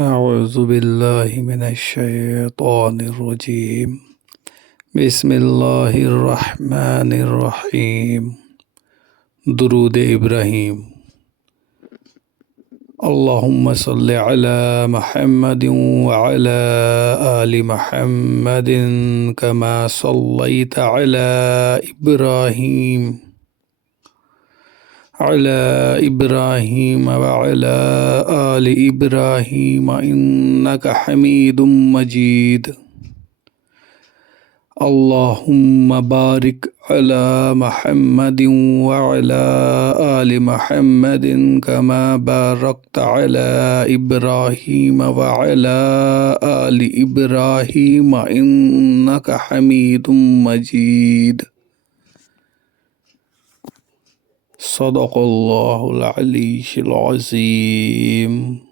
أعوذ بالله من الشيطان الرجيم بسم الله الرحمن الرحيم درود إبراهيم اللهم صل على محمد وعلى آل محمد كما صليت على إبراهيم وعلى آل إبراهيم إنك حميد مجيد اللهم بارك على محمد وعلى آل محمد كما باركت على إبراهيم وعلى آل إبراهيم إنك حميد مجيد صدق الله العلي العظيم